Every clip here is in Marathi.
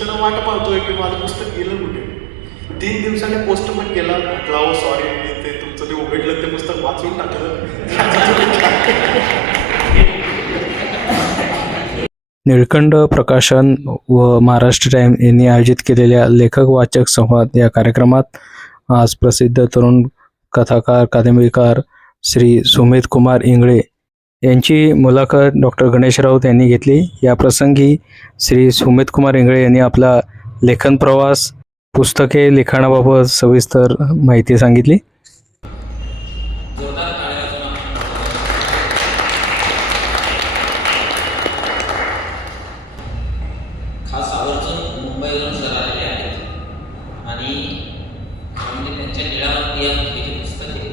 बिचारा वाट पाहतोय की माझं पुस्तक गेलं कुठे. 3 दिवसांनी पोस्टमन गेला, म्हटलं अहो सॉरी, ते तुमचं ते उघडलं ते पुस्तक वाचून टाकलं. निळकंठ प्रकाशन व महाराष्ट्र टाइम यांनी आयोजित केलेल्या लेखक वाचक संवाद या कार्यक्रमात आज प्रसिद्ध तरुण कथाकार कादंबरीकार श्री सुमित कुमार इंगळे यांची मुलाखत डॉक्टर गणेश राऊत यांनी घेतली. या प्रसंगी श्री सुमित कुमार इंगळे यांनी आपला लेखन प्रवास, पुस्तके, लिखाणाबाबत सविस्तर माहिती सांगितली. खास आवर्जून मुंबईवरून सर आलेले आहेत आणि म्हणजे त्यांच्या निळावरती हे जे पुस्तक आहे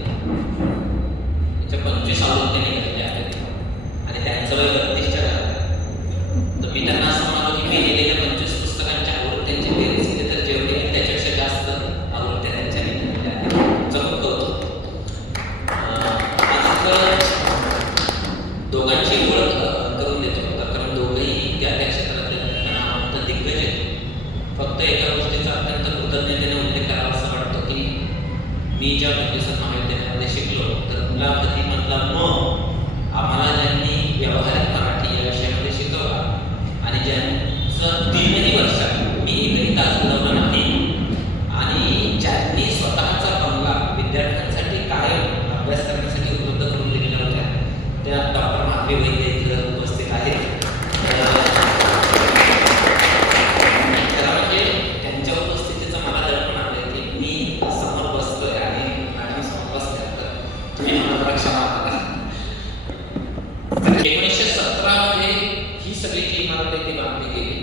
त्याच्या 25 आवृत्त्या निघालेल्या आहेत आणि त्यांचं वय 32च्या घरात. तर मी त्यांना असं म्हणालो की मी लिहिलेल्या 25 पुस्तकांच्या आवृत्त्यांची बेरीज केली तर जेवढे त्याच्यापेक्षा जास्त आवृत्त्या त्यांच्या लिहिलेल्या आहेत. जरूर कौतुक. आज दोघांची ओळख करून देतो कारण दोघंही त्या त्या क्षेत्रातले दिग्गज आहेत. फक्त एका गोष्टीचा अत्यंत कृतज्ञतेने उल्लेख करावा असं वाटतो की मी ज्या फर्ग्युसन महाविद्यालयामध्ये शिकलो तर मुलाखतीमधला आम्हाला ज्यांनी व्यावहारिक मराठी या विषयामध्ये शिकवला आणि ज्यांचं 3ही वर्षात मी एकही तास बुडवला नाही आणि ज्यांनी स्वतःचा बंगला विद्यार्थ्यांसाठी कायम अभ्यास करण्यासाठी उपलब्ध करून दिलेल्या होत्या त्या डॉक्टर माधवी वैद्य इथं उपस्थित आहेत. त्यांच्या उपस्थितीचं मला दडपण आलं की मी समोर बसतोय आणि मॅडम समोर बसल्या तर तुम्ही मला क्षमा करा. 1917 मध्ये ही सगळी जी इमारत आहे ती बांधली गेली.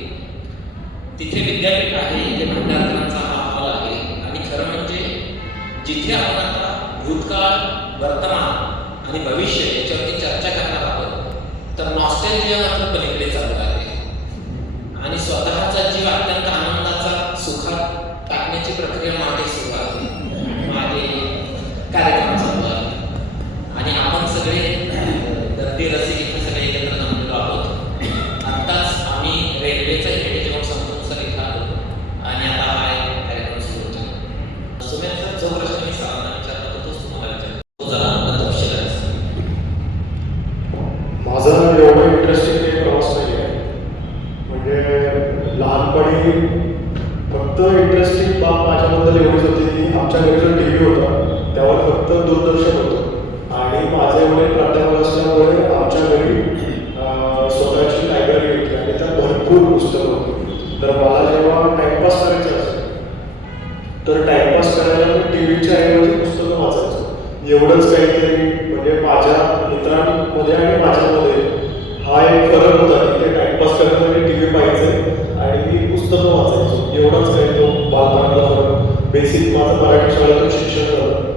तिथे विद्यापीठ आहे, इथे भंडारकरांचा हा हॉल आहे आणि खरं म्हणजे जिथे आपण आता भूतकाळ, वर्तमान आणि भविष्य याच्यावरती चर्चा करणार आहोत तर नॉस्टॅल्जिया मात्र पलीकडे चालू आहे आणि स्वतःचा जीव अत्यंत आनंदाचा सुखात टाकण्याची प्रक्रिया मागे सुरू आहे. मागे कार्यक्रम चालू आहे आणि आपण सगळे दर्दी रसिक इथे सगळे एकत्र जमलेलो आहोत. आत्ताच आम्ही रेल्वेचा हेड संपून सर इथं आलो आणि आता हा एक कार्यक्रम सुरू होतो. सुमेध सर, जो प्रश्न मी सरांना विचारला होता तोच तुम्हाला विचारतो. तो जरा तपशील आहे. माझा एवढा इंटरेस्टिंग काही प्रवास नाही आहे. म्हणजे लहानपणी फक्त इंटरेस्टिंग बाब माझ्याबद्दल एवढीच होती की आमच्या घरी जो टी व्ही होता त्यावर फक्त दूरदर्शन होतं आणि माझे वडील प्राध्यापक असल्यामुळे आमच्या घरी स्वतःची लायब्ररी होती आणि त्यात भरपूर पुस्तकं होती. तर मला जेव्हा टाइमपास करायचं असेल तर टाइमपास करायला मी टी व्हीच्या ऐवजी पुस्तकं वाचायचो. एवढंच काहीतरी म्हणजे माझ्या मित्रांमध्ये आणि माझ्यामध्ये हा एक फरक होता की ते टाइमपास करण्यासाठी टी व्ही पाहायचे आणि मी पुस्तकं वाचायचो. एवढंच काही तो बालपणाला फरक. बेसिक माझं मराठी शाळेतून शिक्षण झालं.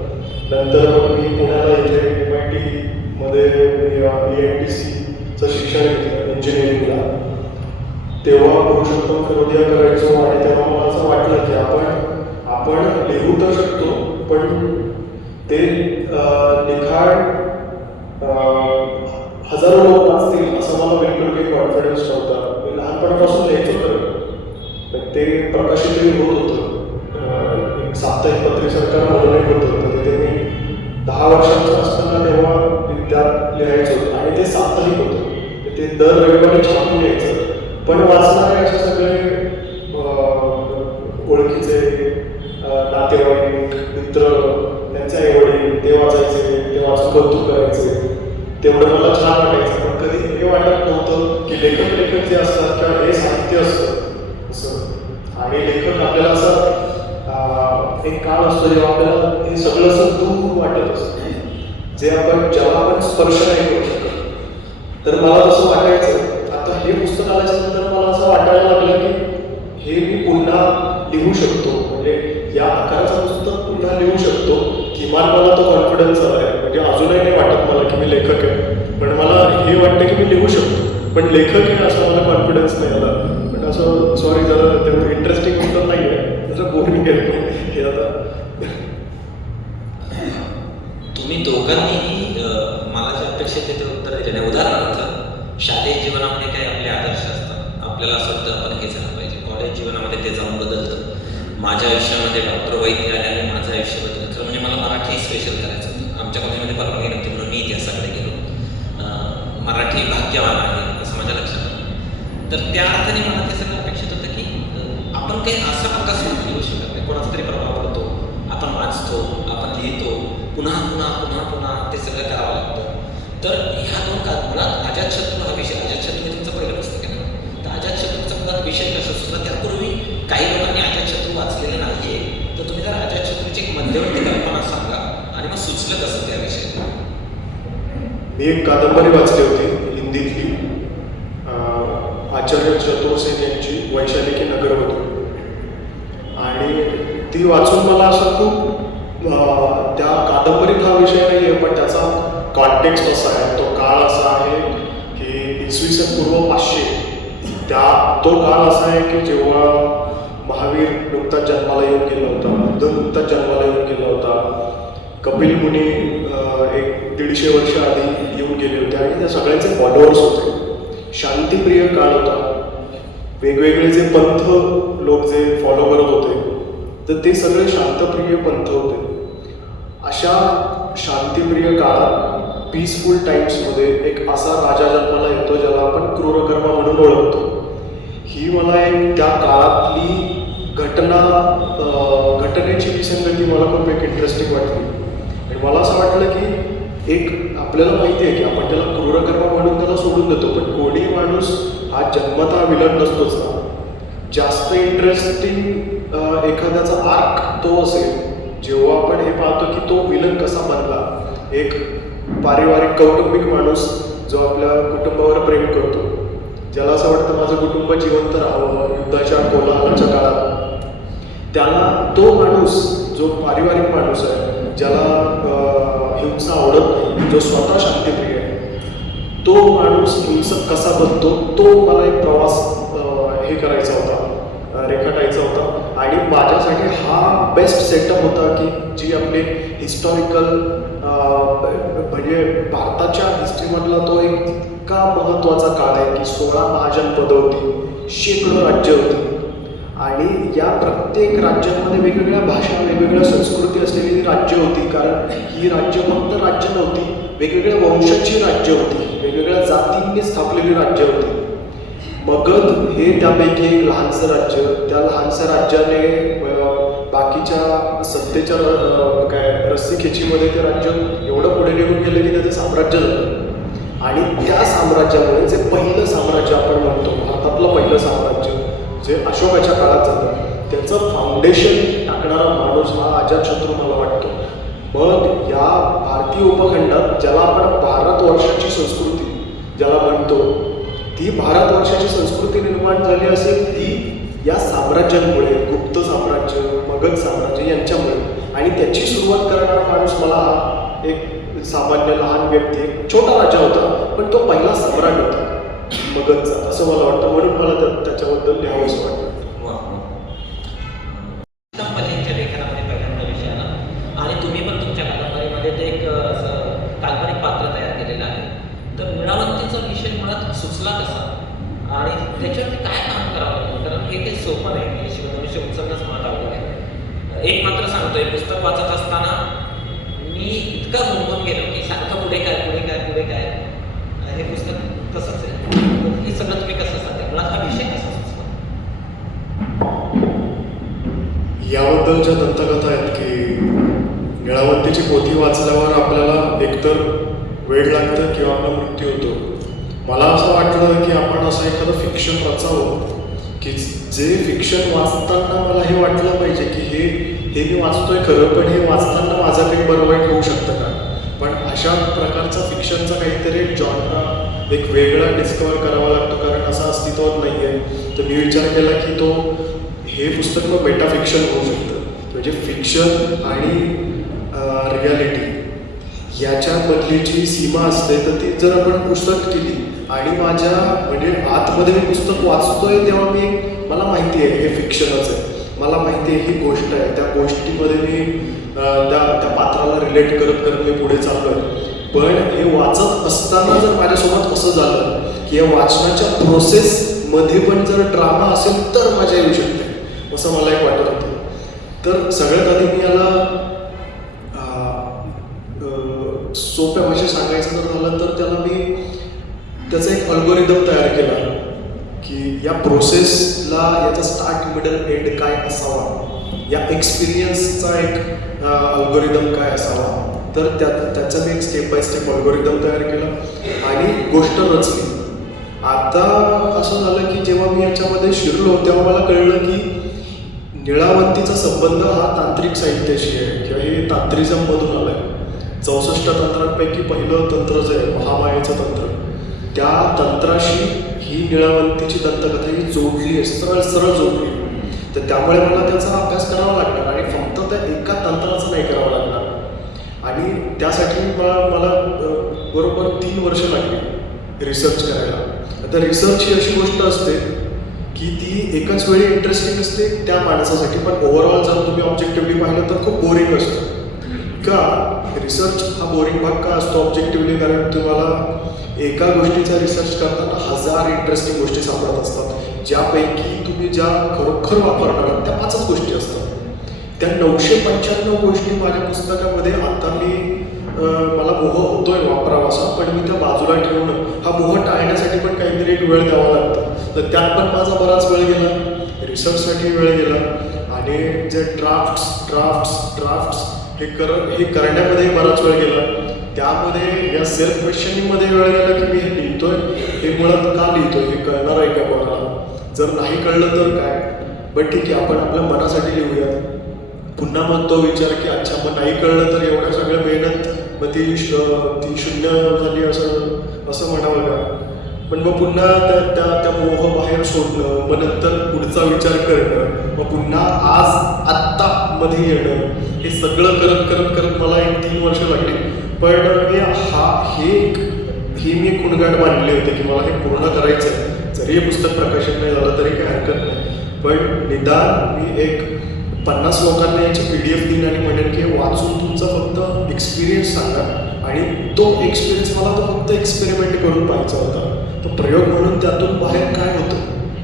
नंतर मग मी पुण्याला इथे MIT मध्ये ENTCचं शिक्षण घेतलं इंजिनिअरिंगला. तेव्हा पुरुषोत्तम करोडिया करायचो आणि तेव्हा मला असं वाटलं की आपण लिहू तर शकतो पण ते लिखाण हजारो लोक वाचतील असं मला बिलकुल काही कॉन्फिडन्स नव्हता. मी लहानपणापासून लिहायचो तर ते प्रकाशितही होत होतं. एक साप्ताहिक पत्रिकासारखं म्हणून एक होतं तर तिथे मी 10 वर्षांचं असताना तेव्हा त्यात लिहायचो आणि ते साप्ताहिक होतं. ते दर रविवारी छापून यायचं. पण वाचणारे असे सगळे ओळखीचे नातेवाईक, मित्र, त्यांचे आईवडील ते वाचायचे, ते वाचून कौतुक करायचे. तेवढं मला छान वाटायचं. पण कधी हे वाटत नव्हतं की लेखक जे असतात किंवा हे साहित्य असतं असं. आणि लेखक आपल्याला असं एक काळ असतो जेव्हा आपल्याला हे सगळं असं दूर वाटत असतं ज्याला आपण स्पर्श नाही करू शकत. तर मला तसं वाटायचं. आता हे पुस्तक आल्याच्यानंतर मला असं वाटायला लागलं की हे मी पुन्हा लिहू शकतो. म्हणजे या आकाराचं पुस्तक पुन्हा लिहू शकतो. किमान मला तो कॉन्फिडन्स हवा आहे. म्हणजे अजूनही नाही वाटत मला की मी लेखक आहे पण मला हे वाटतं की मी लिहू शकतो. पण लेखक आहे असं मला कॉन्फिडन्स नाही आला. पण असं सॉरी जरा तेवढं इंटरेस्टिंग उत्तर नाही आहे. जसं बोलून गेलं हे आता. तुम्ही दोघांनीही मला जे अपेक्षित आहे ते उत्तर दिले. उदाहरणार्थ शालेय जीवनामध्ये काही आपले आदर्श असतात. आपल्याला असं वाटतं आपण हे झालं पाहिजे. कॉलेज जीवनामध्ये ते जाऊन बदलतं. माझ्या आयुष्यामध्ये डॉक्टर वैद्य आल्याने माझं आयुष्य बदललं. खरं म्हणजे मला मराठी स्पेशल करायचं होतं. आमच्या कॉलेजमध्ये परवानगी नव्हती म्हणून मी इतिहासाकडे गेलो. मराठी भाग्यवान आहे असं माझ्या लक्षात आलं. तर त्या अर्थाने मला ते सगळं अपेक्षित होतं की आपण काही असा प्रकार सुरू करू शकत नाही. कोणाचा तरी प्रभाव पडतो, आपण वाचतो, आपण लिहितो, पुन्हा पुन्हा पुन्हा पुन्हा ते सगळं करावं लागतं. तर ह्या दोन मुळात अजातशत्रू हा विषय, अजातशत्रू हे तुमचं पहिलं पुस्तक आहे ना, तर अजातशत्रूचा मुळात विषय कसा सुद्धा त्यापूर्वी काही लोकांनी अजातशत्रू वाचलेलं नाही आहे. तर तुम्ही जर अजातशत्रूची एक मध्यवर्ती कल्पना सांगा आणि मग सुचलं कसं त्या विषयी. मी एक कादंबरी वाचली होती हिंदीतली, आचार्य चतुर्सेन यांची वैशालिकी नगरवधू, आणि ती वाचून मला असं खूप त्या कादंबरीत हा विषय नाही आहे, पण त्याचा कॉन्टेक्स्ट असा आहे, तो काळ असा आहे की इसवी सन पूर्व 500 तो काळ असा आहे की जेव्हा महावीर नुकताच जन्माला येऊन गेला होता, बुद्ध नुकताच जन्माला येऊन गेला होता, कपिल मुनी 150 वर्ष आधी येऊन गेले होते आणि त्या सगळ्यांचे फॉलोअर्स होते. शांतिप्रिय काळ होता. वेगवेगळे जे पंथ लोक जे फॉलो करत होते तर ते सगळे शांतप्रिय पंथ होते. अशा शांतिप्रिय काळात पीसफुल टाइम्समध्ये एक असा राजा जन्माला येतो ज्याला आपण क्रूरकर्मा म्हणून ओळखतो. ही मला एक त्या काळातली घटनेची विसंगती मला खूप एक इंटरेस्टिंग वाटली. आणि मला असं वाटलं की एक आपल्याला माहिती आहे की आपण त्याला क्रूरकर्मा म्हणून त्याला सोडून देतो, पण कोणी माणूस हा जन्मतः विलन नसतोच ना. जास्त इंटरेस्टिंग एखाद्याचा आर्क तो असेल जेव्हा आपण हे पाहतो की तो विलन कसा बनला. एक पारिवारिक कौटुंबिक माणूस जो आपल्या कुटुंबावर प्रेम करतो, ज्याला असं वाटतं माझं कुटुंब जिवंत राहावं युद्धाच्या कोलाहलाच्या काळात, त्याला तो माणूस जो पारिवारिक माणूस आहे, ज्याला हिंसा आवडत नाही, जो स्वतः शांतिप्रिय आहे, तो माणूस हिंसक कसा बनतो, तो मला एक प्रवास हे करायचा होता, रेखाटायचा होता. आणि माझ्यासाठी हा बेस्ट सेटअप होता की जी आपले हिस्टॉरिकल म्हणजे भारताच्या हिस्ट्रीमधला तो एक इतका महत्त्वाचा काळ आहे की 16 महाजनपदं होती, शेकडो राज्य होती, आणि या प्रत्येक राज्यांमध्ये वेगवेगळ्या भाषा, वेगवेगळ्या संस्कृती असलेली राज्य होती. कारण ही राज्य फक्त राज्य नव्हती, वेगवेगळ्या वंशाची राज्य होती, वेगवेगळ्या जातींनी स्थापलेली राज्य होती. मगध हे त्यापैकी एक लहानसं राज्य. त्या लहानशा राज्याने बाकीच्या सत्तेच्या रस्सीखेचीमध्ये ते राज्य एवढं पुढे निघून गेलं की त्याचं साम्राज्य झालं. आणि त्या साम्राज्यामुळे जे पहिलं साम्राज्य आपण म्हणतो, भारतातलं पहिलं साम्राज्य जे अशोकाच्या काळात झालं, त्याचं फाउंडेशन टाकणारा माणूस हा अजातशत्रू मला वाटतो. मग या भारतीय उपखंडात ज्याला आपण भारतवर्षाची संस्कृती ज्याला म्हणतो, ती भारतवर्षाची संस्कृती निर्माण झाली असेल ती या साम्राज्यांमुळे, गुप्त साम्राज्य, मगध साम्राज्य यांच्यामुळे. आणि त्याची सुरुवात करणारा माणूस मला हा एक सामान्य लहान व्यक्ती, एक छोटा राजा होता, पण तो पहिला सम्राट होता मगधचा, असं मला वाटतं. म्हणून मला त्याच्याबद्दल लिहावंसं वाटतं. कंपनीच्या लेखनामध्ये पहिल्यांदा विषय आला आणि तुम्ही पण तुमच्या कादंबरीमध्ये ते एक असं काल्पनिक पात्र तयार केलेलं आहे. तर मीणावंतीचा विषय मुळात सुचला कसा आणि त्याच्यावरती काय काम करावं लागेल, कारण हे काही सोपं नाही, हे शिवधनुष्य उचलणंच मुळात अवघड आहे. एक मात्र सांगतोय, पुस्तक वाचत असताना मी इतका गुंतून गेलो की सारखं पुढे काय पुढे काय पुढे काय. हे पुस्तक तसंच आहे. हे सगळं तुम्ही कसं सांगता, मुळात हा विषय कसा सुचला? याबद्दलच्या दंतकथा आहेत की मीणावंतीची पोथी वाचल्यावर आपल्याला एकतर वेळ लागतं किंवा आपला मृत्यू होतो. मला असं वाटलं की आपण असं एखादं फिक्शन वाचावं की जे फिक्शन वाचताना मला हे वाटलं पाहिजे की हे मी वाचतोय खरं, पण हे वाचताना माझं काही बरं वाईट होऊ शकतं का. पण अशा प्रकारचा फिक्शनचा काहीतरी जॉनरा एक वेगळा डिस्कवर करावा लागतो, कारण असा अस्तित्वात नाही आहे. तर मी विचार केला की हे पुस्तक मग मेटाफिक्शन होऊ शकतं. म्हणजे फिक्शन आणि रियालिटी याच्यामधली जी सीमा असते तर ती जर आपण पुस्तक केली आणि माझ्या म्हणजे आतमध्ये मी पुस्तक वाचतोय तेव्हा मला माहिती आहे हे फिक्शनच आहे, मला माहिती आहे ही गोष्ट आहे, त्या गोष्टीमध्ये मी त्या पात्राला रिलेट करत करत मी पुढे चाललो आहे. पण हे वाचत असताना जर माझ्यासोबत असं झालं की या वाचनाच्या प्रोसेसमध्ये पण जर ड्रामा असेल तर मजा येऊ शकते. असं मला एक वाटत होतं. तर सगळ्यात आधी मी याला सोप्या भाषेत सांगायचं जर झालं तर त्याला मी त्याचा एक अल्गोरिदम तयार केला की या प्रोसेसला याचा स्टार्ट मिडल एंड काय असावा, या एक्सपिरियन्सचा एक अल्गोरिदम काय असावा. तर त्याचा मी एक स्टेप बाय स्टेप अल्गोरिदम तयार केला आणि गोष्ट रचली. आता असं झालं की जेव्हा मी याच्यामध्ये शिरलो तेव्हा मला कळलं की निळावंतीचा संबंध हा तांत्रिक साहित्याशी आहे किंवा हे तांत्रिझममधून आलं आहे. 64 तंत्रांपैकी पहिलं तंत्र जे आहे महामायेचं तंत्र, त्या तंत्राशी ही निळावंतीची दंतकथा ही जोडली आहे, सरळ जोडली. तर त्यामुळे मला त्याचा अभ्यास करावा लागणार आणि फक्त त्या एका तंत्राचं नाही करावं लागणार. आणि त्यासाठी मला बरोबर 3 वर्ष लागली रिसर्च करायला. आता रिसर्च ही अशी गोष्ट असते की ती एकाच वेळी इंटरेस्टिंग असते त्या माणसासाठी, पण ओव्हरऑल जर तुम्ही ऑब्जेक्टिव्हली पाहिलं तर खूप बोरिंग असतं. का रिसर्च हा बोरिंग भाग का असतो ऑब्जेक्टिव्हली? कारण तुम्हाला एका गोष्टीचा रिसर्च करताना 1000 इंटरेस्टिंग गोष्टी सापडत असतात, ज्यापैकी तुम्ही ज्या खरोखर वापरणार त्या 5च गोष्टी असतात. त्या 995 गोष्टी माझ्या पुस्तकामध्ये आता मला मोह होतोय वापरावासा, पण मी त्या बाजूला ठेवणं, हा मोह टाळण्यासाठी पण काहीतरी एक वेळ द्यावा लागतो. तर त्यात पण माझा बराच वेळ गेला, रिसर्चसाठी वेळ गेला आणि जे ड्राफ्ट्स हे करण्यामध्ये बराच वेळ गेला. त्यामध्ये या सेल्फ क्वेश्चनिंगमध्ये वेळ गेला की मी हे लिहितोय, हे मुळात का लिहितोय, हे कळणार आहे का कोणाला? जर नाही कळलं तर काय, बट ठीक आहे आपण आपल्या मनासाठी लिहूया. पुन्हा मग तो विचार की अच्छा मग नाही कळलं तर एवढ्या सगळ्या मेहनत मग ती शून्य झाली असं म्हणावं का? पण मग पुन्हा त्या मोह बाहेर सोडणं, मग नंतर पुढचा विचार करणं, मग पुन्हा आत्ता मध्ये येणं, हे सगळं करत मला 3 वर्ष लागली. पण मी एक गुणगाठ मांडले होते की मला हे पूर्ण करायचं आहे. जरी हे पुस्तक प्रकाशित नाही झालं तरी काही हरकत नाही, पण निदान मी एक 50 लोकांना याची PDF देईन आणि म्हणेन की वाचून तुमचा फक्त एक्सपिरियन्स सांगा. आणि तो एक्सपिरियन्स मला तर फक्त एक्सपेरिमेंट करून पाहायचा होता, तो प्रयोग म्हणून त्यातून बाहेर काय होतं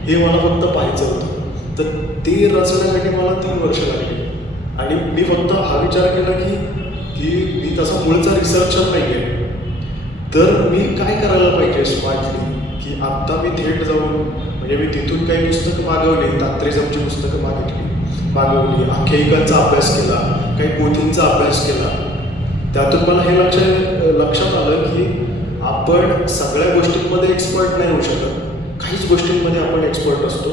हे मला फक्त पाहायचं होतं. तर ते रचण्यासाठी मला 3 वर्ष लागली. आणि मी फक्त हा विचार केला की मी तसा मूळचा रिसर्चर नाही आहे, तर मी काय करायला पाहिजे स्मार्टली, की आत्ता मी थेट जाऊन म्हणजे मी तिथून काही पुस्तकं मागवली, तांत्रिझमची पुस्तकं मागवली, आख्यायिकांचा अभ्यास केला, काही पोथींचा अभ्यास केला. त्यातून मला हे लक्षात आलं की आपण सगळ्या गोष्टींमध्ये एक्सपर्ट नाही होऊ शकत. काहीच गोष्टींमध्ये आपण एक्सपर्ट असतो.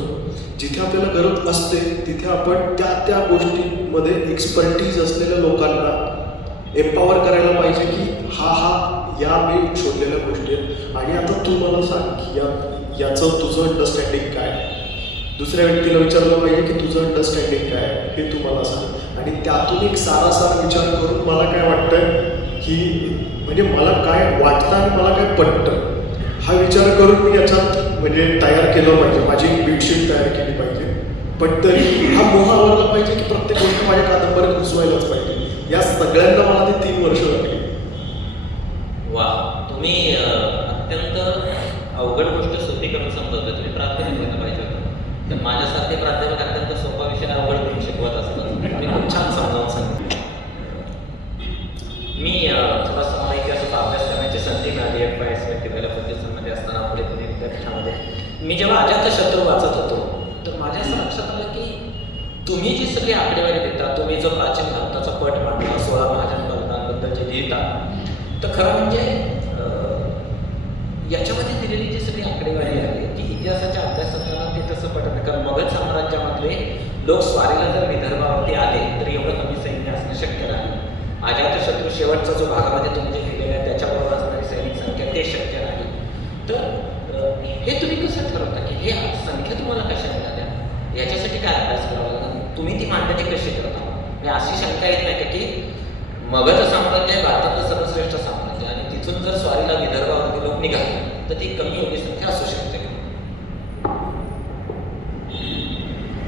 जिथे आपल्याला गरज असते तिथे आपण त्या गोष्टींमध्ये एक्सपर्टीज असलेल्या लोकांना एम्पॉवर करायला पाहिजे की या मी शोधलेल्या गोष्टी आहेत आणि आता तू मला सांग की याचं तुझं अंडरस्टँडिंग काय. दुसऱ्या व्यक्तीला विचारलं पाहिजे की तुझं अंडरस्टँडिंग काय हे तू मला सांग. आणि त्यातून एक सारासार विचार करून मला काय वाटतंय की म्हणजे मला काय वाटतं आणि मला काय पटतं हा विचार करून मी याच्यात म्हणजे तयार केलं पाहिजे. माझी एक बीटशीट तयार केली पाहिजे. पण तरी हा मोह आवडला पाहिजे की प्रत्येक गोष्ट माझ्या कादंबरीत घुसवायलाच पाहिजे. या सगळ्यांना मला ते 3 वर्ष लागली. वा, तुम्ही अत्यंत अवघड गोष्ट सोपी करून समजवता. तुम्ही प्राथमिक व्हायला पाहिजे होतं. तर माझ्यासारखे प्राथमिक अत्यंत सोपा विषय अवघड करून शिकवत असतात. मी खूप छान समजावून सांगितलं. मी थोडासा मला इतिहासाचा अभ्यास करण्याची संधी मिळाली FYS डेव्हलपमेंटमध्ये असताना पुढे पुणे विद्यापीठामध्ये. मी जेव्हा अजातशत्रू वाचत होतो तर माझ्या असं लक्षात आलं की तुम्ही जी सगळी आकडेवारी देता, तुम्ही जो प्राचीन भारताचा पट मांडला 16 महाजनपदांबद्दल जे लिहिता, तर खरं म्हणजे याच्यामध्ये दिलेली जी सगळी आकडेवारी आहे ती इतिहासाच्या अभ्यासाला ते तसं पटत नाही. कारण मगध साम्राज्यामधले लोक स्वारीला जर विदर्भावरती आले तर एवढं कमी सैन्य असणं शक्य नाही. अजातशत्रू शेवटचा जो भागामध्ये तुम्ही जे लिहिलेलं आहे त्याच्याबरोबर असणारी सैनिक संख्या ते शक्य नाही. तर हे तुम्ही कसं ठरवता की हे संख्या तुम्हाला कशा मिळाल्या, याच्यासाठी काय अभ्यास करावा लागला, तुम्ही ती मांडणी कशी करता? म्हणजे अशी शंका येत नाही का की मगध साम्राज्य हे भारतातलं सर्वश्रेष्ठ साम्राज्य आणि तिथून जर स्वारीला विदर्भावरती लोक निघाले तर ती कमी एवढी संख्या असू शकते का?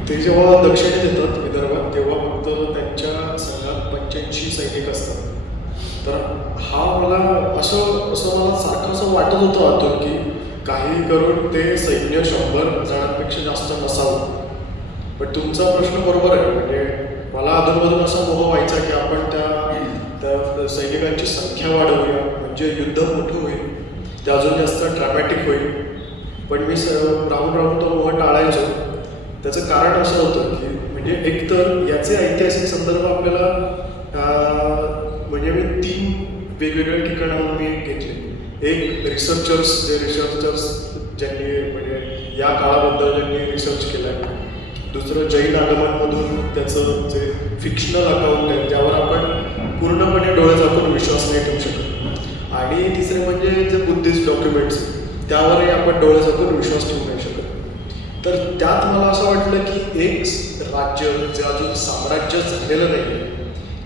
ते जेव्हा दक्षिणेत येतात विदर्भात तेव्हा फक्त त्यांच्या संघात 85 सैनिक असतात. तर हा मला असं मला सारखं असं वाटत होतं आतून की काही करून ते सैन्य 100 जणांपेक्षा जास्त नसावं. पण तुमचा प्रश्न बरोबर आहे. म्हणजे मला अधूनमधून असा मोह व्हायचा की आपण त्या सैनिकांची संख्या वाढवूया, म्हणजे युद्ध मोठं होईल, ते अजून जास्त ड्रामॅटिक होईल. पण मी राहून राहून तो मोह टाळायचो. त्याचं कारण असं होतं की म्हणजे एकतर याचे ऐतिहासिक संदर्भ आपल्याला म्हणजे मी 3 वेगवेगळ्या ठिकाणावर मी घेतले. एक रिसर्चर्स ज्यांनी म्हणजे या काळाबद्दल ज्यांनी रिसर्च केला आहे. दुसरं जैन आगमनमधून त्याचं जे फिक्शनल अकाउंट आहे त्यावर आपण पूर्णपणे डोळे झाकून विश्वास नाही ठेवू शकत. आणि तिसरे म्हणजे जे बुद्धिस्ट डॉक्युमेंट्स त्यावरही आपण डोळे झाकून विश्वास ठेवू नाही शकत. तर त्यात मला असं वाटलं की एक राज्य जे अजून साम्राज्य झालेलं नाही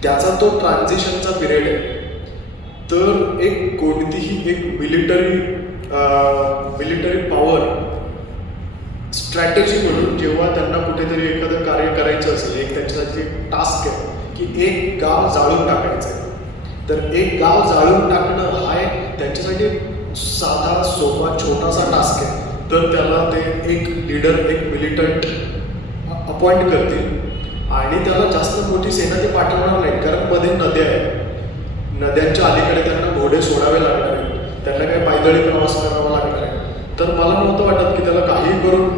त्याचा तो ट्रान्झिशनचा पिरियड आहे. तर एक कोणतीही एक मिलिटरी पॉवर स्ट्रॅटेजी म्हणून जेव्हा त्यांना कुठेतरी एखादं कार्य करायचं असेल, एक त्यांच्यासाठी टास्क आहे की एक गाव जाळून टाकायचं आहे. तर एक गाव जाळून टाकणं हा एक त्यांच्यासाठी साधा सोपा छोटासा टास्क आहे. तर त्याला ते एक लीडर, एक मिलिटंट अपॉइंट करतील आणि त्याला जास्त मोठी सेना ते पाठवणार नाही, कारण मध्ये नद्या आहेत. नद्यांच्या अलीकडे त्यांना घोडे सोडावे लागणार आहेत, त्यांना काही पायदळी प्रवास करावा लागणार आहे. तर मला नव्हतं वाटत की त्याला काही करून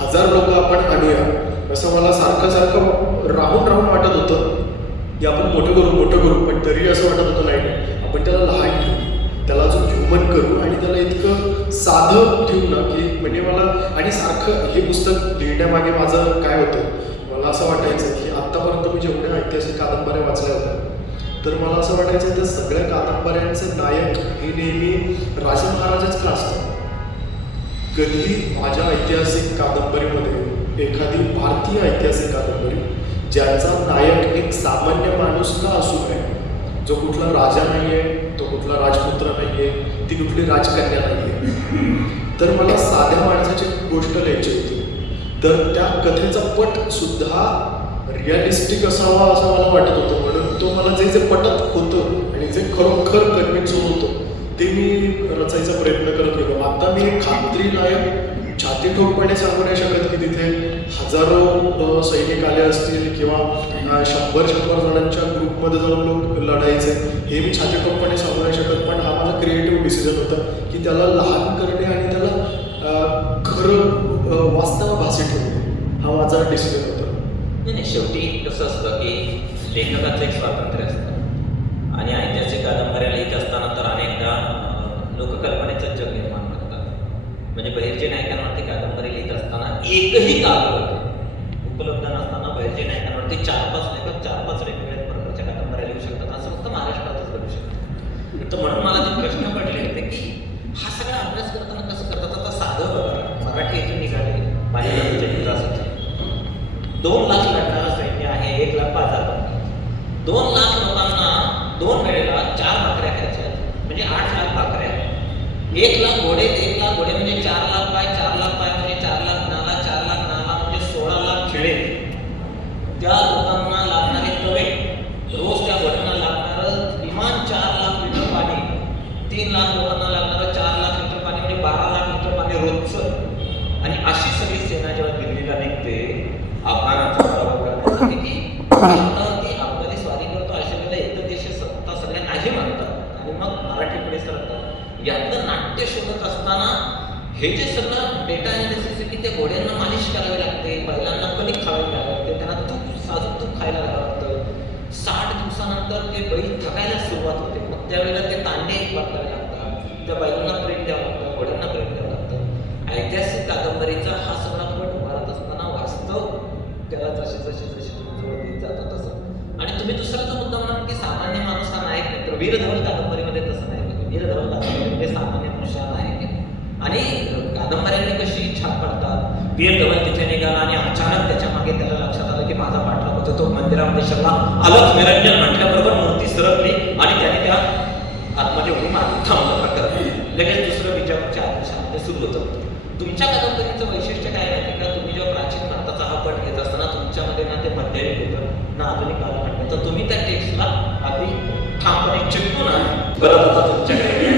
1000 लोक आपण आणूया. असं मला सारखं राहून वाटत होतं की आपण मोठं करू. पण तरी असं वाटत होतं नाही, आपण त्याला लहान ठेवू, त्याला अजून ह्युमन करू आणि त्याला इतकं साधं ठेवू ना की म्हणजे मला. आणि सारखं हे पुस्तक लिहिण्यामागे माझं काय होतं, मला असं वाटायचं की आत्तापर्यंत मी जेवढ्या ऐतिहासिक कादंबऱ्या वाचल्या होत्या तर मला असं वाटायचं त्या सगळ्या कादंबऱ्यांचे नायक हे नेहमी राजे महाराजच का असतात. कधी माझ्या ऐतिहासिक कादंबरीमध्ये एखादी भारतीय ऐतिहासिक कादंबरी ज्याचा नायक एक सामान्य माणूस का असू नये, जो कुठला राजा नाही आहे, तो कुठला राजपुत्र नाही आहे, ती कुठली राजकन्या नाही आहे, तर मला साध्या माणसाची गोष्ट लिहायची होती. तर त्या कथेचा पट सुद्धा रिअलिस्टिक असावा असं मला वाटत होतं. म्हणून तो मला जे पटत होतं आणि जे खरोखर कन्व्हिन्स होत होतं ते मी रचायचा प्रयत्न करत गेलो. आता मी खात्रीलायक छाती ठोकपणे सांगू नाही शकत की तिथे हजारो सैनिक आले असतील किंवा 100 जणांच्या ग्रुपमध्ये जाऊन लोक लढायचे, हे मी छाती ठोकपणे सांगू नाही शकत. पण हा माझा क्रिएटिव्ह डिसिजन होता की त्याला लहान करणे आणि त्याला खरं वास्तवाभासी ठेवणे, हा माझा डिसिजन होता. नाही, शेवटी कसं असतं की लेखकाचं एक स्वातंत्र्य असतं आणि ऐतिहासिक कादंबऱ्या लिहित असताना तर अनेकदा लोककल्पनेचं जग निर्माण करतात. म्हणजे बहिर्जी नायकांवरती कादंबरी लिहित असताना एकही कागद उपलब्ध नसताना बहिर्जी नायकांवरती 4-5 लेखक 4-5 वेगवेगळ्या प्रकारच्या कादंबऱ्या लिहू शकतात. असं फक्त महाराष्ट्रातच करू शकतात. तर म्हणून मला ते प्रश्न पडले होते की हा सगळा अभ्यास करताना कसं करतात. आता साधं बघा, मराठी इथून निघाले बाजीरावांच्या मित्रासाठी 2 लाख लढणारं सैन्य आहे, 1,05,000. 2 लाख लोकांना 2 वेळेला 4 भाकऱ्या खायच्या, म्हणजे 8 लाख भाकऱ्या. 1 लाख घोडे, 1 लाख घोडे म्हणजे 4 लाख पाय, 4 लाख पाय म्हणजे 4 लाख नाला, 4 लाख नाला म्हणजे 16 लाख खिळे. त्या लोकांना लागणारे तवे, रोज त्या घोड्यांना लागणारं किमान 4 लाख लिटर पाणी, 3 लाख लोकांना लागणारं 4 लाख लिटर पाणी म्हणजे 12 लाख लिटर पाणी रोजचं. आणि अशी सगळी सेना जेव्हा दिल्लीला निघते अफगाणाचा पराभव करण्यासाठी, की भारतावरती अफगाणी स्वारी करतो अशा वेळेला एकदेशीय सत्ता सगळ्या नाही म्हणतात आणि मग मराठीकडे सरतात. यातलं नाट्य शोधत असताना हे जे सगळं डेटा अनालिसिस आहे की त्या घोड्यांना मालिश करावी लागते, बैलांना कणिक खावी लागते, त्यांना साजूक तूप खायला लागतं. 60 दिवसानंतर ते बैल थकायला सुरुवात होते. मग त्यावेळेला ते तांडे बदलावे लागतात, त्या बैलांना प्रेम द्यावं लागतं, घोड्यांना प्रेम द्यावं लागतं. ऐतिहासिक कादंबरीचा हा सगळा पट उभारत असताना वास्तव त्याला जसे जवळ देत जातं तसं. आणि तुम्ही दुसरा जो मुद्दा म्हणाल की सामान्य माणूस हा नायक नाही, तर वीर धवल कादंबरीमध्ये तसं नाही. वीर धवल कादंबरीमध्ये सामान्य मनुष्य हा नायक आहे. आणि कादंबऱ्यांनी कशी छाप पडतात. वीर धवल तिथे निघाला आणि अचानक त्याच्या मागे त्याला लक्षात आलं की माझा पाठलाग होतो, तो मंदिरामध्ये शिरला, अलख निरंजन म्हटल्याबरोबर मूर्ती सरकली आणि त्याने त्या आतमध्ये उडी मारली, थांबलं प्रकरण. लगेच दुसरं विजापूरच्या आदेशामध्ये सुरू होतं. तुमच्या कादंबरीचं वैशिष्ट्य काय माहिती का, तुम्ही जेव्हा प्राचीन भारताचा हा पट घेत असताना तुमच्यामध्ये ना ते मध्ययुग होतं ना आधुनिक कालखंड, तर तुम्ही त्या टेक्स्टला अगदी ठामपणे चिपकून परत होता तुमच्याकडे.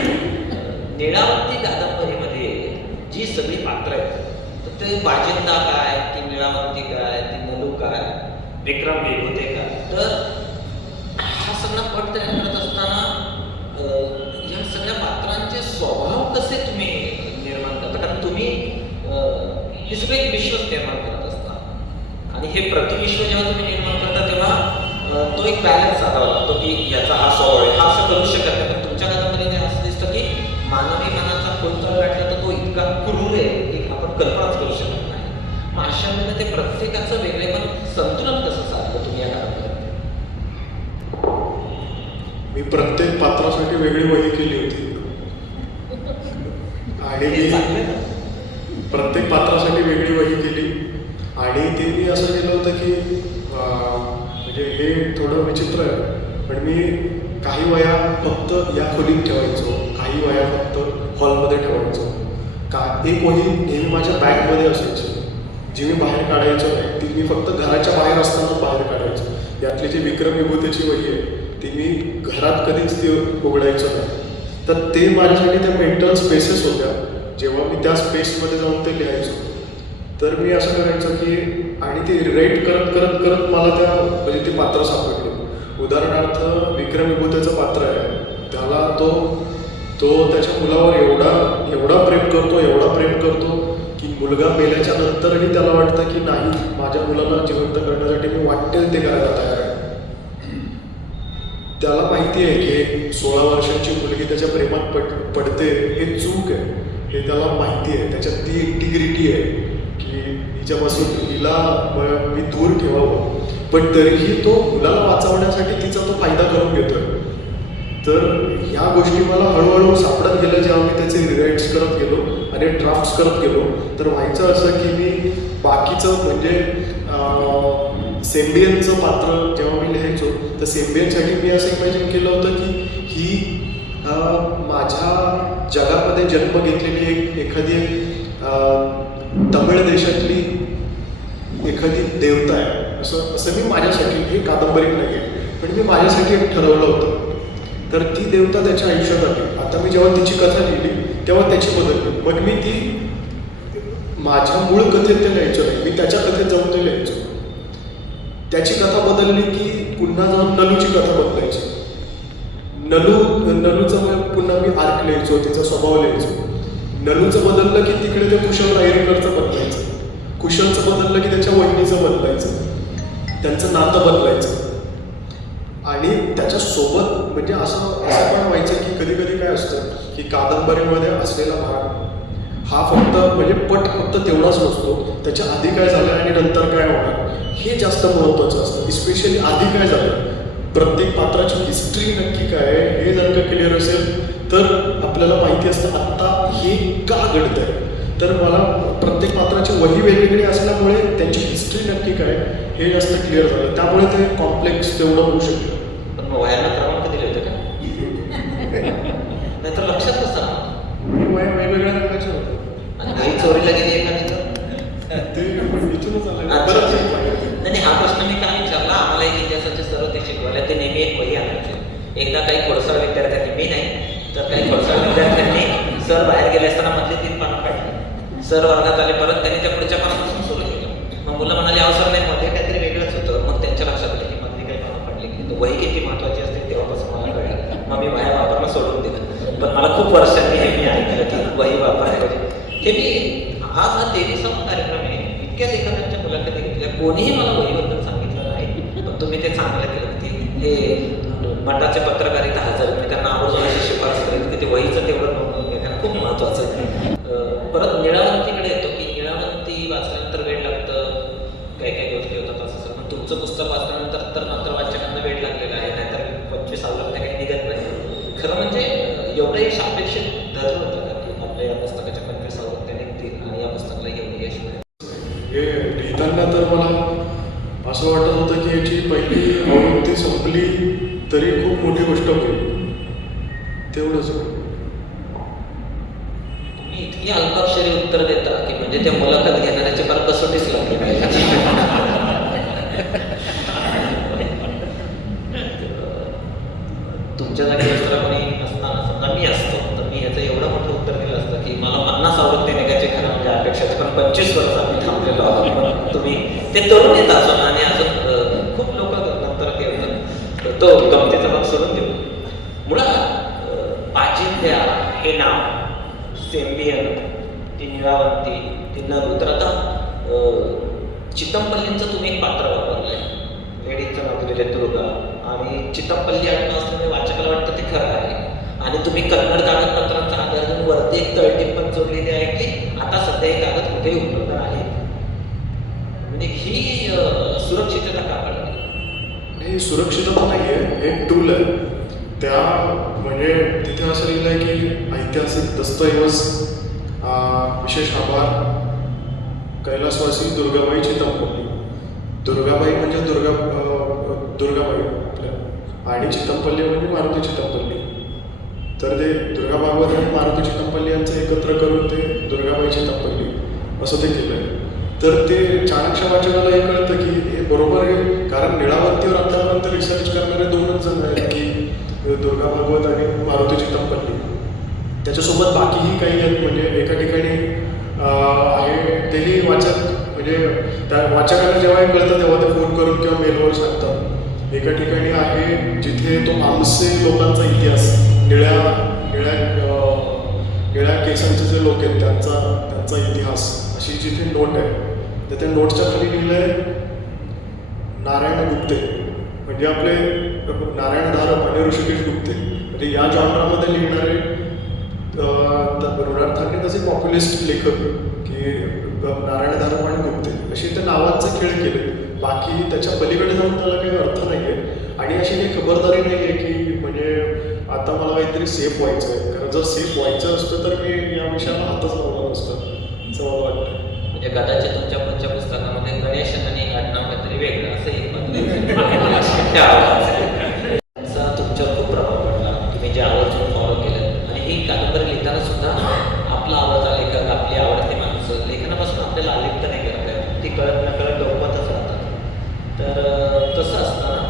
नीळावंती कादंबरीमध्ये जी सगळी पात्र आहेत, तर ते बाजिंदा काय, ती नीळावंती काय, ती काय विक्रम विभूतेकर. तर हा सगळा पट तयार करत असताना या सगळ्या पात्रांचे स्वभाव कसे तुम्ही निर्माण करता? कारण तुम्ही हे सगळे एक विश्वच निर्माण करत असता आणि हे प्रतिविश्व जेव्हा तुम्ही निर्माण करता तेव्हा तो एक बॅलन्स साधावा लागतो की याचा हा स्वभाव आहे, हा असं करू शकत नाही. पण तुमच्या कादंबरीने असं दिसतं की मानवी मनाचा खोलतळ गाठला तर तो इतका क्रूर आहे की आपण कल्पनाच करू शकत नाही. मग अशा वेळेला ते प्रत्येकाचं वेगळेपण संतुलन कसं साधलं तुम्ही या कादंबरीत? मी प्रत्येक पात्रासाठी वेगळी वही केली होती आणि हे चांगलं आहे ना? प्रत्येक पात्रासाठी वेगळी वही केली आणि ते मी असं केलं होतं की म्हणजे हे थोडं विचित्र आहे, पण मी काही वया फक्त या खोलीत ठेवायचो, काही वया फक्त हॉलमध्ये ठेवायचो. एक वही नेहमी माझ्या बॅगमध्ये असायची, जी मी बाहेर काढायचो नाही, ती मी फक्त घराच्या बाहेर असताना बाहेर काढायचो. यातली जी विक्रम विभूतीची वही आहे ती मी घरात कधीच ती उघडायचो नाही. तर ते माझ्यासाठी त्या मेंटल स्पेसेस होत्या. जेव्हा मी त्या स्पेसमध्ये जाऊन ते लिहायचो तर मी असं करायचं की आणि ते रेट करत करत करत मला त्या म्हणजे ती पात्र सापडली. उदाहरणार्थ विक्रम विभूतीचं पात्र आहे, त्याला तो त्याच्या मुलावर एवढा प्रेम करतो की मुलगा मेल्याच्या नंतरही त्याला वाटतं की नाही, माझ्या मुलाला जिवंत करण्यासाठी मी वाटेल ते करायला तयार आहे. त्याला माहिती आहे की 16 वर्षांची मुलगी त्याच्या प्रेमात पडते हे चूक आहे, हे त्याला माहिती आहे. त्याच्यात ती इंटिग्रिटी आहे की हिच्यापासून हिला मी दूर ठेवावं, पण तरीही तो मुलाला वाचवण्यासाठी तिचा तो फायदा करून घेतोय. तर ह्या गोष्टी मला हळूहळू सापडत गेल्या जेव्हा मी त्याचे रिराईट्स करत गेलो आणि ड्राफ्ट्स करत गेलो. तर व्हायचं असं की मी बाकीचं म्हणजे सेम्बियनचं पात्र जेव्हा मी लिहायचो तर सेम्बियनसाठी मी असं इमॅजिन केलं होतं की ही माझ्या जगामध्ये जन्म घेतलेली एखादी तमिळ देशातली एखादी देवता आहे, असं मी माझ्यासाठी, हे कादंबरीत नाही आहे पण मी माझ्यासाठी एक ठरवलं होतं. तर ती देवता त्याच्या आयुष्यात आली. आता मी जेव्हा तिची कथा लिहिली तेव्हा त्याची बदलली. मग मी ती माझ्या मूळ कथेत ते लिहायचो नाही, मी त्याच्या कथेत जाऊन ते लिहायचो. त्याची कथा बदलली की पुन्हा जाऊन नलूची कथा बदलायची. नलूचं पुन्हा मी आर्क लिहायचो, तिचा स्वभाव लिहायचो. नलूचं बदललं की तिकडे ते कुशल रायरेकरचं बदलायचं, कुशलचं बदललं की त्याच्या वहिनीचं बदलायचं, त्यांचं नातं बदलायचं. आणि त्याच्यासोबत म्हणजे असं पण व्हायचं की कधी कधी काय असतं की कादंबरीमध्ये असलेला भाग हा फक्त म्हणजे पट फक्त तेवढाच नसतो, त्याच्या आधी काय झालं आणि नंतर काय होणार हे जास्त महत्त्वाचं असतं. इस्पेशली आधी काय झालं, प्रत्येक पात्राची हिस्ट्री नक्की काय आहे हे जर का क्लिअर असेल तर आपल्याला माहिती असतं आत्ता हे का घडतं आहे. तर मला प्रत्येक पात्राची वही वेगवेगळी असल्यामुळे त्यांची हिस्ट्री नक्की काय हे जास्त क्लिअर झालं, त्यामुळे ते कॉम्प्लेक्स तेवढं होऊ शकलं. पण मग वयाला क्रमांक दिले होते का? नाहीतर लक्षात नसतं. वया वेगवेगळ्या रंगाचे होते आणि काही चोरीला गेली एखादी तर ते इथूनच आलं. नाही, हा प्रश्न मी काय विचारला, आम्हाला एक इतिहासाचे सर्व ते शिकवायला ते नेहमी एक वही आणायचे. एकदा काही खोडसाळ विद्यार्थ्यांनी, मी नाही तर काही खोडसाळ विद्यार्थ्यांनी सर बाहेर गेले असताना मधली 3 पानं काढली. सर वर्गात आले परत, त्यांनी त्या पुढच्या पानापासून सुरू केलं. मग मुलं म्हणाले अवसर नाही, मध्ये काहीतरी वेगळंच होतं. मग त्यांच्या लक्षात आलं की मधली काही पानं काढली की तो वही किती महत्त्वाची असते तेव्हापासून मला कळलं. मग मी वह्या वापरणं सोडून दिलं. पण मला खूप वर्षांनी हे मी ऐकलं की वही वापरायला पाहिजे. हे मी हा 23वा कार्यक्रम आहे, इतक्या लेखकांच्या मुलाखती घेतल्या, कोणीही मला वहीबद्दल सांगितलं नाही. पण तुम्ही ते चांगलं केलं की हे मठाचे पत्रकारिता हजर, मी त्यांना आवर्जून अशी शिफारस करेल की ते वहीचं तेवढं नोंदवून घ्या, कारण खूप महत्त्वाचं आहे. परत निळावंतीकडे येतो की निळावंती वाचल्यानंतर वेळ लागतं, काही काही गोष्टी होतात असं. पण तुमचं पुस्तक वाचल्यानंतर तर मात्र वाचकांना वेळ लागलेला आहे, नाहीतर 25 आवृत्त्या काही निघत नाही. खरं म्हणजे एवढंही सापेक्षित धरून होतं का की आपल्या या पुस्तकाच्या 25 आवृत्त्या निघतील आणि या पुस्तकाला एवढं यश मिळेल? हे लिहिताना तर मला असं वाटत होतं की याची पहिली आवृत्ती संपली तरी खूप मोठी गोष्ट होईल, तेवढंच. तुम्ही इतकी अल्पाक्षरी उत्तर देता की म्हणजे त्या मुलाखत घेणाऱ्याची फार कसोटीच लागली पाहिजे. तुमच्या जागी दुसरा कोणी असताना समजा मी असतो तर मी याचं एवढं मोठं उत्तर दिलं असतं की मला 50 आवृत्ती निघायची खरं म्हणजे अपेक्षा, पण 25 वर्ष आम्ही थांबलेलो आहोत. तुम्ही ते तरुण येत असून आणि तो गमतीचा भाग सोडून देऊ. मुळात अजिंठ्या हे नाव सेम्बियन, ती निळावंती, ती नरू. तर आता चितमपल्लींचं तुम्ही एक पात्र वापरलंय, लेडीजचं नाव दिलेलं दुर्गा, आणि चितमपल्ली आडनाव असल्यामुळे वाचकाला वाटतं ते खरं आहे. आणि तुम्ही कन्नड कागदपत्रांचा आधार घेऊन वरती एक तळटीप पण जोडलेली आहे की आता सध्या हे कागद कुठेही उपलब्ध आहे. म्हणजे ही सुरक्षितता का कळली? हे सुरक्षितता नाही आहे, हे टूल आहे. त्या म्हणजे तिथे असं लिहिलं आहे की ऐतिहासिक दस्तऐवज, विशेष आभार कैलासवासी दुर्गाबाई चितमपल्ली. दुर्गाबाई म्हणजे दुर्गाबाई आपल्या, आणि चितमपल्ली म्हणजे मारुती चितमपल्ली. तर ते दुर्गा भागवत आणि मारुती चितमपल्ली यांचं एकत्र करून ते दुर्गाबाई चितमपल्ली असं ते केलं आहे. तर ते चाणक्य वाचकाला हे कळतं की हे बरोबर आहे, कारण निळावंतीवर आतापर्यंत रिसर्च करणारे दोनच जण आहेत की दुर्गा भागवत आणि मारुती चितमपल्ली. त्याच्यासोबत बाकीही काही आहेत. म्हणजे एका ठिकाणी आहे तेही वाचक, म्हणजे त्या वाचकाला जेव्हा हे कळतं तेव्हा ते फोन करून किंवा मेलवर सांगतात. एका ठिकाणी आहे जिथे तो आमसे लोकांचा इतिहास, निळ्या केसांचे जे लोक आहेत त्यांचा इतिहास अशी जिथे नोट आहे, तर त्या नोटच्या खाली लिहिलं आहे नारायण गुप्ते, म्हणजे आपले नारायण धारप आणि ऋषिकेश गुप्ते. म्हणजे या जॉनरामध्ये लिहिणारे रुणार्थांनी तसे पॉप्युलिस्ट लेखक की नारायण धारप आणि गुप्ते अशी त्या नावांचे खेळ केले. बाकी त्याच्या पलीकडे जाऊन त्याला काही अर्थ नाही आहे. आणि अशी काही खबरदारी नाही आहे की म्हणजे आता मला काहीतरी सेफ व्हायचं आहे, कारण जर सेफ व्हायचं असतं तर मी या विषयाला हातच लावला नसतं असं मला वाटतं. म्हणजे कदाचित तुमच्या पुढच्या पुस्तकामध्ये गणेश आणि आडनाव काहीतरी वेगळं असं एक त्यांचा तुमच्यावर खूप प्रभाव पडला, तुम्ही जे आवर्जून फॉलो केलं. आणि ही कादंबरी लिहिताना सुद्धा आपला आवडता लेखक, आपली आवडती माणसं लेखनापासून आपल्याला अलिप्त नाही करता येत, ती कळत न कळत डोकवतच राहतात. तर तसं असताना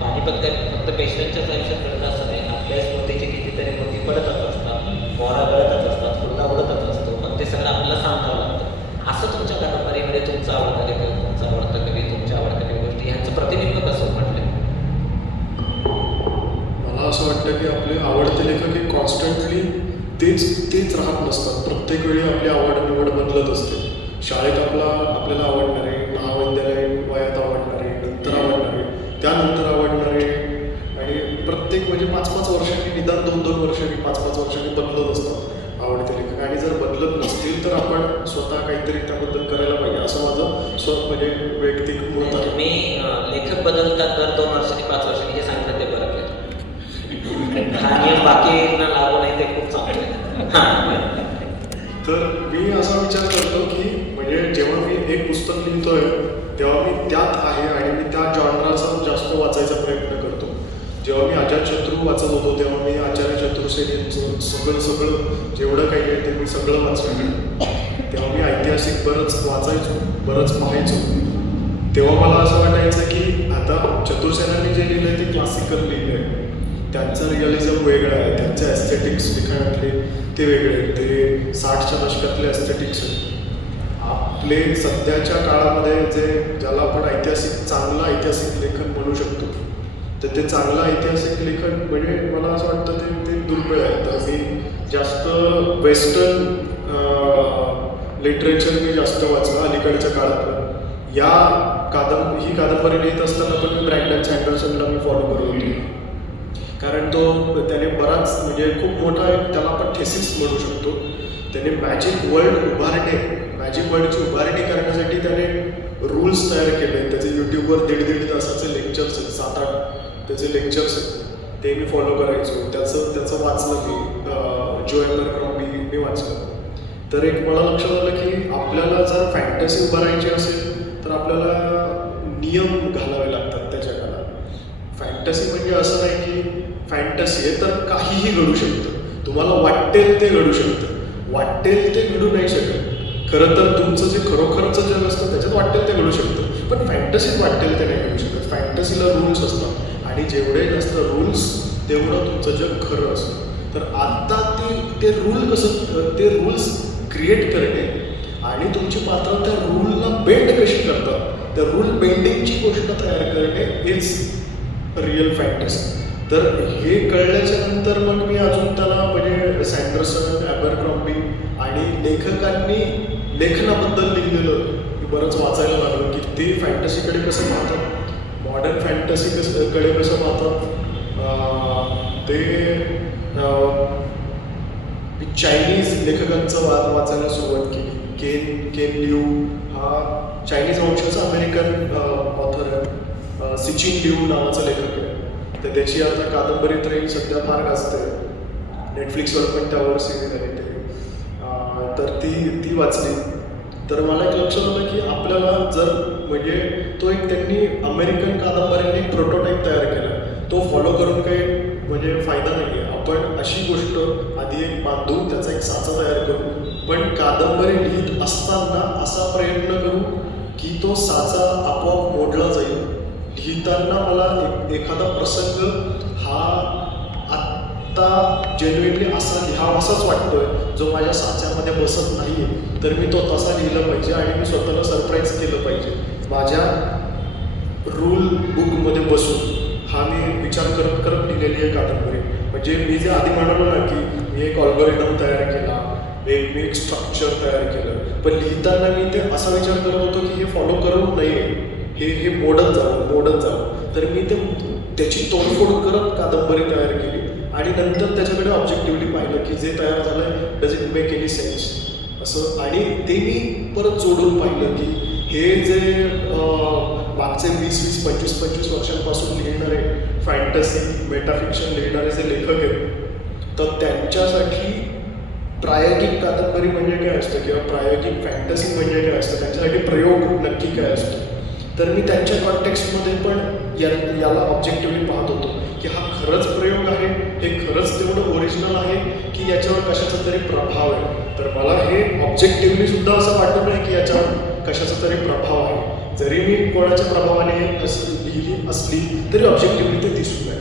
पानिपत फक्त पेशव्यांच्याच आयुष्यात घडत असं नाही, आपल्या स्मृतीची कितीतरी कृती पडतच असतात, मोहरा गळतच असतात, फुलदा उडतच असतो, पण ते सगळं आपल्याला सांगावं लागतं. असं तुमच्या कादंबरीमध्ये तुमचा आवडता लेखक, तुमचा आवडता कवी, तुमच्या आवडत्या काही गोष्टी ह्यांचं प्रतिबिंब कसं म्हटलं? मला असं वाटतं की आपले आवडते लेखक हे कॉन्स्टंटली तेच राहत नसतात. प्रत्येक वेळी आपली आवड निवड बदलत असते. शाळेत आपल्याला आवडणारे, महाविद्यालयीन वयात आवडणारे, नंतर आवडणारे, त्यानंतर आवडणारे, आणि प्रत्येक म्हणजे 5-5 वर्षांनी, निदान 2-2 वर्षांनी, 5-5 वर्षांनी बदलत असतात आवडते लेखक. आणि जर बदलत नसतील तर आपण स्वतः काहीतरी त्याबद्दल करायला पाहिजे असं माझं म्हणजे वैयक्तिक मत आहे. तुम्ही लेखक बदलतात दर 2 वर्षांनी, 5 वर्षांनी, जे सांगितलं ते बरं केलं. हा नियम बाकींना लागू नाही ते खूप चांगलं आहे. तर मी असा विचार करतो की म्हणजे जेव्हा मी एक पुस्तक लिहितोय तेव्हा मी त्यात आहे आणि मी त्या जॉनराचा जास्त वाचायचा प्रयत्न करतो. जेव्हा मी अजातशत्रू वाचत होतो तेव्हा मी आचार्य चतुर्सेनींचं सगळं जेवढं काही आहे ते मी सगळं वाचलं. तेव्हा मी ऐतिहासिक बरंच वाचायचो, बरंच पाहायचो. तेव्हा मला असं वाटायचं की आता चतुर्सेनांनी जे लिहिलं आहे ते क्लासिकल लिहिलं आहे, त्यांचं रिअलिझम वेगळं आहे, त्यांचे ॲस्थेटिक्स लिखाणातले ते वेगळे आहेत, ते 60च्या दशकातले ॲस्थेटिक्स आहेत. आपले सध्याच्या काळामध्ये ज्याला आपण चांगलं ऐतिहासिक लेखन म्हणू शकतो, तर ते चांगलं ऐतिहासिक लेखन म्हणजे मला असं वाटतं ते दुर्मिळ आहे. तर मी जास्त वेस्टर्न लिटरेचर मी जास्त वाचलं अलीकडच्या काळातलं. ही कादंबरी लिहित असताना पण मी ब्रँडन सँडरसनला मी फॉलो करत होतो, कारण त्याने बराच म्हणजे खूप मोठा त्याला आपण थेसिस म्हणू शकतो. त्याने मॅजिक वर्ल्डची उभारणी करण्यासाठी त्याने रूल्स तयार केले. त्याचे यूट्यूबवर 1.5 तासाचे लेक्चर्स आहेत, 7-8 त्याचे लेक्चर्स आहेत, ते मी फॉलो करायचो. त्याचं वाचलं मी, जो एबरक्रॉम्बी मी वाचलं. तर एक मला लक्षात आलं की आपल्याला जर फॅन्टसी उभारायची असेल तर आपल्याला नियम घालावे लागतात त्याच्या काळात. फॅन्टसी म्हणजे असं नाही की फॅन्टसी आहे तर काहीही घडू शकतं, तुम्हाला वाटेल ते घडू शकतं. वाटेल ते घडू नाही शकत. खरं तर तुमचं जे खरोखरचं जग असतं त्याच्यात वाटेल ते घडू शकतं, पण फॅन्टसीत वाटेल ते नाही घडू शकत. फॅन्टसीला रूल्स असतात आणि जेवढे जास्त रूल्स तेवढं तुमचं जग खरं असतं. तर आता ते रूल्स क्रिएट करणे आणि तुमची पात्र त्या रूलला बेंड कशी करतात, त्या रूल बेंडिंगची गोष्ट तयार करणे हेच रिअल फॅन्टसी. तर हे कळल्याच्या नंतर मग मी अजून त्याला म्हणजे सँडरसन, ॲबरक्रॉम्बी आणि लेखकांनी लेखनाबद्दल लिहिलेलं मी बरंच वाचायला लागलो की ते फॅन्टसीकडे कसं पाहतात, मॉडर्न फॅन्टसी कडे कसं पाहतात. ते चायनीज लेखकांचं वाचायला सुरुवात केली. केन लिऊ हा चायनीज वंशाचा अमेरिकन ऑथर आहे. सिचिन लिऊ नावाचा लेखक आहे. तर त्याची आता कादंबरी त्रयी सध्या फार गाजते. नेटफ्लिक्सवर पण त्यावर सिरीज आहे ते. तर ती वाचली. तर मला एक लक्षात आलं की आपल्याला जर म्हणजे तो एक त्यांनी अमेरिकन कादंबऱ्यांनी एक प्रोटोटाईप तयार केला, तो फॉलो करून काही म्हणजे फायदा नाही आहे. आपण अशी गोष्ट आधी एक बांधून त्याचा एक साचा तयार करू, पण कादंबरी लिहित असताना असा प्रयत्न करू की तो साचा आपोआप मोडला जाईल. लिहिताना मला एखादा प्रसंग हा आत्ता जेन्युइनली असा लिहावासाच वाटतोय जो माझ्या साच्यामध्ये बसत नाही आहे, तर मी तो तसा लिहिला पाहिजे आणि मी स्वतःला सरप्राईज केलं पाहिजे माझ्या रूल बुकमध्ये बसून. हा मी विचार करत करत लिहिलेली आहे कादंबरी. म्हणजे मी जे आधी म्हणालो ना की मी एक अल्गोरिदम तयार केला, मी एक स्ट्रक्चर तयार केलं, पण लिहिताना मी ते असा विचार करत होतो की हे फॉलो करून नाही आहे, हे मोडत जावं. तर मी त्याची तोडफोड करत कादंबरी तयार केली आणि नंतर त्याच्याकडे ऑब्जेक्टिव्हली पाहिलं की जे तयार झालं does it make any sense असं. आणि ते मी परत जोडून पाहिलं की हे जे मागचे 20-25 वर्षांपासून लिहिणारे फॅन्टसी मेटाफिक्शन लिहिणारे जे लेखक आहेत, तर त्यांच्यासाठी प्रायोगिक कादंबरी म्हणजे काय असतं किंवा प्रायोगिक फॅन्टसी म्हणजे काय असतं, त्यांच्यासाठी प्रयोग नक्की काय असतो. तर मी त्यांच्या कॉन्टेक्स्टमध्ये पण याला ऑब्जेक्टिव्हली पाहत होतो की हा खरंच प्रयोग आहे, हे खरंच तेवढं ओरिजिनल आहे की याच्यावर कशाचा तरी प्रभाव आहे. तर मला हे ऑब्जेक्टिव्हली सुद्धा असं वाटत नाही की याच्यावर कशाचा तरी प्रभाव आहे. जरी मी कोणाच्या प्रभावाने लिहिली असली तरी ऑब्जेक्टिव्हली ते दिसून आहे.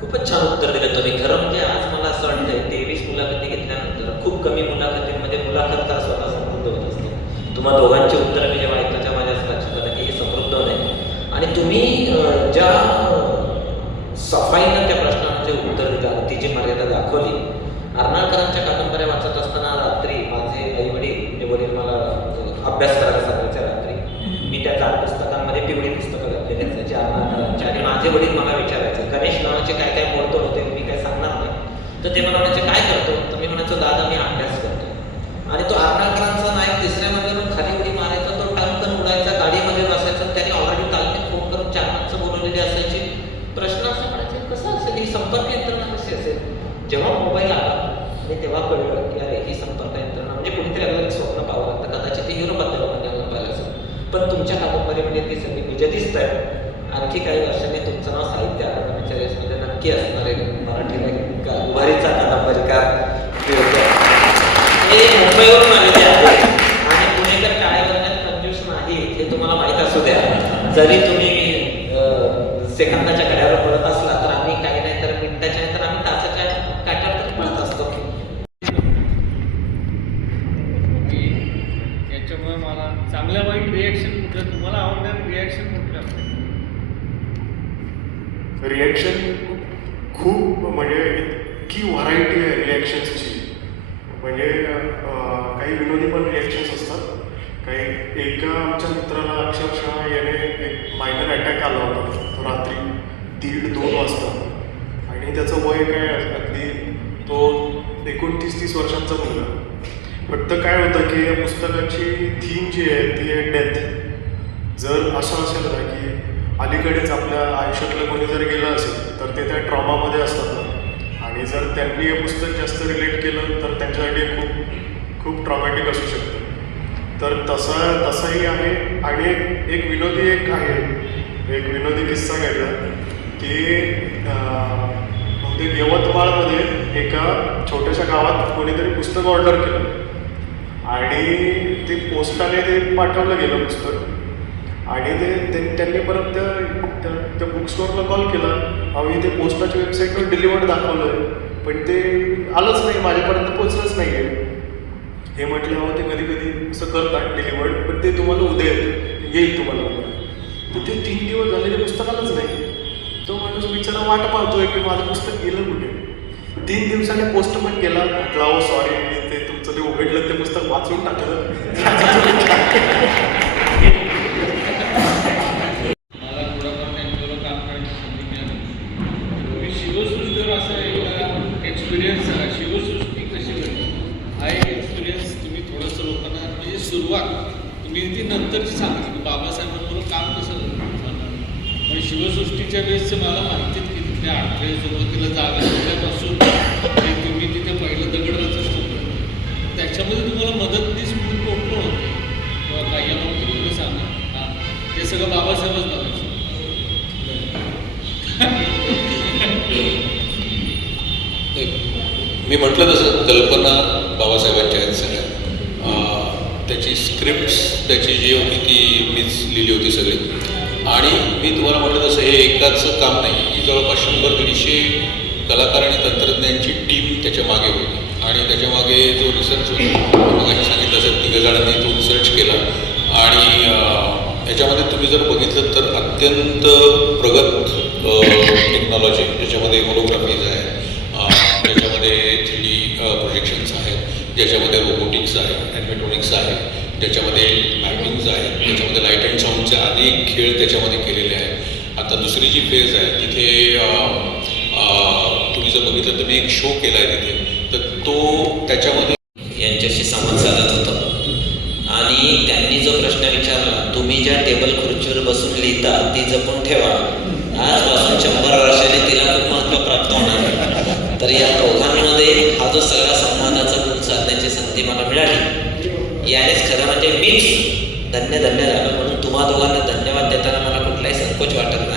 खूपच छान उत्तर दिलं तुम्ही. खरं म्हणजे आज मला असं वाटतंय 23 मुलाखती घेतल्यानंतर खूप कमी मुलाखतींमध्ये मुलाखतकार स्वतः समृद्ध होत असतो. तुम्हा दोघांची उत्तरं मी जेव्हा ऐकतो तेव्हा माझ्या लक्षात आलं की हे समृद्ध नाही. आणि तुम्ही ज्या सफाईनं त्या प्रश्नांचे उत्तर दिलं, ती जी मर्यादा दाखवली. अर्नाळकरांच्या कादंबऱ्या वाचत असताना रात्री माझे आईवडील म्हणजे वडील मला अभ्यास करायला सांगायचे. रात्री मी त्या 4 पुस्तकांमध्ये पिवळी पुस्तकं घातलेली असायची अर्नाळकरांची. आणि माझे वडील मला विचारायचे गणेश नावाचे काय काय मोडतोड होते, मी काय सांगणार नाही. तर ते मला म्हणायचे काय करतो, तर मी म्हणायचो दादा मी अभ्यास करतो. आणि तो अर्नाळकरांचा नायक तिसऱ्या मजल्यावरून खाली उडी मारायचा, तो टंकन उडायचा, गाडीमध्ये बसायचा. त्याने ऑलरेडी तालमीत फोन करून 4 माणसं बोलवलेली असायची. प्रश्न असा पडायचे कसं असेल ही संपर्क यंत्रणा कशी असेल. जेव्हा मोबाईल आला आणि तेव्हा कळलं की अरे ही संपर्क यंत्रणा म्हणजे कुणीतरी आपल्याला स्वप्न पाहावं लागतं. कदाचित ते युरोपातल्या लोकांनी आपल्याला पाहिलं असेल, पण तुमच्या कादंबरीमध्ये ती सगळी बीजं दिसत आहे. आणखी काही वर्षांनी तुमचं नाव साहित्य अकादमीच्या रेसमध्ये नक्की असणार आहे. मराठीला उभारीचा कादंबरीकार हे मुंबईवरून आलेले आहेत आणि पुणेकर टाळेबंदात कंजूस नाही हे तुम्हाला माहीत असू द्या. जरी तुम्ही सेकंदाच्या घड्यावर पळत असला तर आम्ही काही नाही तर मिनिटाच्या नाही तर आम्ही तासाच्या काट्यावर तर पळत असतो. याच्यामुळे मला चांगल्या वाईट रिॲक्शन कुठलं, तुम्हाला आवडणारं रिॲक्शन कुठलं? रिॲक्शन खूप म्हणजे इतकी व्हरायटी आहे रिॲक्शन्सची. म्हणजे काही विनोदी पण रिॲक्शन्स असतात. काही एका आमच्या मित्राला अक्षरशः याने एक मायनर अटॅक आला होता रात्री 1:30-2 वाजता. आणि त्याचं वय काय अगदी तो 29-30 वर्षांचा मुलगा. फक्त काय होतं की या पुस्तकाची थीम जी आहे ती आहे डेथ. जर असं असेल ना की अलीकडेच आपल्या आयुष्यातलं कोणी जर गेलं असेल तर ते त्या ट्रॉमामध्ये असतात ना, आणि जर त्यांनी हे पुस्तक जास्त रिलेट केलं तर त्यांच्यासाठी खूप ट्रॉमॅटिक असू शकतं. तर तसंही आहे. आणि एक विनोदी एक विनोदी किस्सा घडला की बहुतेक यवतमाळमध्ये एका छोट्याशा गावात कोणीतरी पुस्तक ऑर्डर केलं आणि ते पोस्टाने ते पाठवलं गेलं पुस्तक. आणि त्यांनी परत त्या बुक स्टोअरला कॉल केला, अहो इथे पोस्टाच्या वेबसाईटवर डिलिव्हर्ड दाखवलं आहे पण ते आलंच नाही, माझ्यापर्यंत पोचलंच नाही आहे. हे म्हटलं अहो ते कधी कधी असं करतात डिलिव्हर्ड, पण ते तुम्हाला उद्या येईल तुम्हाला उद्या. तर ते 3 दिवस झाले ते पुस्तक आलंच नाही. तो माणूस बिचारा वाट पाहतोय की माझं पुस्तक गेलं कुठे. 3 दिवसाने पोस्टमन गेला, म्हटलं हो सॉरी, मी ते तुमचं ते उघडलं ते पुस्तक वाचून टाकलं. मला थोडंफार त्यांच्याबरोबर काम करण्याची संधी मिळाली. तुम्ही शिवसृष्टीवर असं एक एक्सपिरियन्स झाला. शिवसृष्टी कशी घडली हा एक एक्सपिरियन्स तुम्ही थोडंसं लोकांना म्हणजे सुरुवात तुम्ही ती नंतरची सांगितली की बाबासाहेबांबरोबर काम कसं झालं. पण शिवसृष्टीच्या वेळेस मला माहितीच की तिथे अडथळे सुरुवातीला जागा दिल्यापासून ते तुम्ही तिथे पहिलं दगड रचत होतं. त्याच्यामध्ये तुम्हाला मदतनीस म्हणून कोण कोण होते किंवा काही नव्हतं तुम्ही सांगा. हां, हे सगळं बाबासाहेबच बघायचं. मी म्हटलं तसं कल्पना बाबासाहेबांच्या आहेत सगळ्या. त्याची स्क्रिप्ट्स त्याची जी होती ती मीच लिहिली होती सगळी. आणि मी तुम्हाला म्हटलं तसं हे एकाच काम नाही, ही जवळपास 100-150 कलाकार आणि तंत्रज्ञांची टीम त्याच्या मागे होती. आणि त्याच्या मागे जो रिसर्च होता, मग सांगितलं असेल 3 जणांनी तो रिसर्च केला. आणि याच्यामध्ये तुम्ही जर बघितलं तर अत्यंत प्रगत टेक्नॉलॉजी, ज्याच्यामध्ये होलोग्राफीज आहे, ज्याच्यामध्ये 3D प्रोजेक्शन्स आहेत, ज्याच्यामध्ये रोबोटिक्स आहे, ॲनिमेट्रॉनिक्स आहे, ज्याच्यामध्ये मॅपिंग्स आहेत, ज्याच्यामध्ये लाईट अँड साऊंडचे अनेक खेळ त्याच्यामध्ये केलेले आहेत. आता दुसरी जी फेज आहे तिथे तुम्ही जर बघितलं तर मी एक शो केला आहे तिथे, तर तो त्याच्यामध्ये यांच्याशी संवाद साधत होता आणि त्यांनी जो प्रश्न विचारला, तुम्ही ज्या टेबल खुर्चीवर बसून लिहिता ती जपून ठेवा, आजपासून 100 वर्षांनी तिला खूप महत्त्व प्राप्त होणार आहे. तर या दोघांमध्ये हा जो सगळा संवादाचा गुण साधण्याची संधी मला मिळाली, यानेच खरं म्हणजे मीच धन्य झालं. म्हणून तुम्हा दोघांना धन्यवाद देताना मला कुठलाही संकोच वाटत नाही.